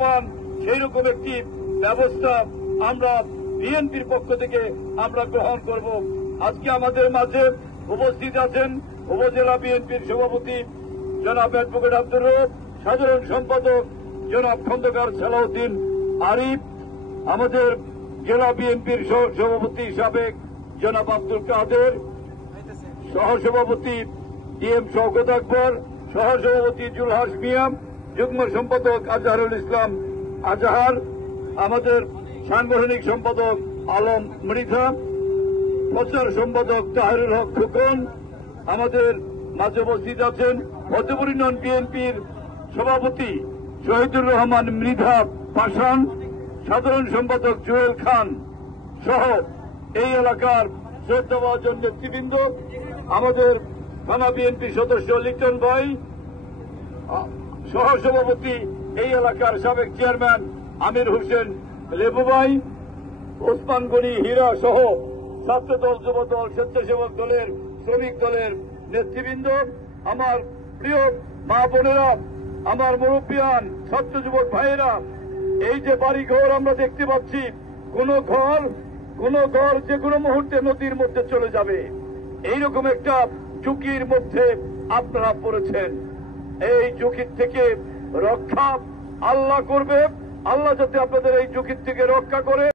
পান সেই রকম একটি ব্যবস্থা আমরা বিএনপির পক্ষ থেকে আমরা গ্রহণ করব। আজকে আমাদের মাঝে উপস্থিত আছেন উপজেলা বিএনপির সভাপতি জনাব অ্যাডভোকেট আব্দুর রউফ, সাধারণ সম্পাদক জনাব খন্দকার সালাউদ্দিন আরিফ, আমাদের জেলা বিএনপির সভাপতি সাবেক জনাব আব্দুল কাদের, সহসভাপতি ডিএম শওকত আকবর, সহসভাপতি জুলহাস মিয়া, যুগ্ম সম্পাদক আজহারুল ইসলাম আজহার, আমাদের সাংগঠনিক সম্পাদক আলম মৃধা, প্রচার সম্পাদক তাহেরুল হক খোকন, আমাদের মাঝে উপস্থিত আছেন ফতেপুর ইউনিয়ন বিএনপির সভাপতি শহীদুর রহমান মৃধা পাশান, সাধারণ সম্পাদক জুয়েল খান সহ এই এলাকার শ্রদ্ধাভাজন নেতৃবৃন্দ, আমাদের থানা বিএনপির সদস্য লিটন ভাই, সহসভাপতি এই এলাকার সাবেক চেয়ারম্যান আমির হোসেন লেবু ভাই, ওসমান গনি হীরা সহ ছাত্রদল, যুবদল, স্বেচ্ছাসেবক দলের, শ্রমিক দলের নেতৃবৃন্দ, আমার প্রিয় মা বোনেরা, আমার মুরব্বিয়ান, ছাত্র যুবক ভাইয়েরা, এই যে বাড়ি ঘর আমরা দেখতে পাচ্ছি, কোন ঘর যে কোনো মুহূর্তে নদীর মধ্যে চলে যাবে, এইরকম একটা ঝুঁকির মধ্যে আপনারা পড়েছেন। এই ঝুঁকির থেকে রক্ষা আল্লাহ করবে। আল্লাহ যাতে আপনাদের এই ঝুঁকির থেকে রক্ষা করে।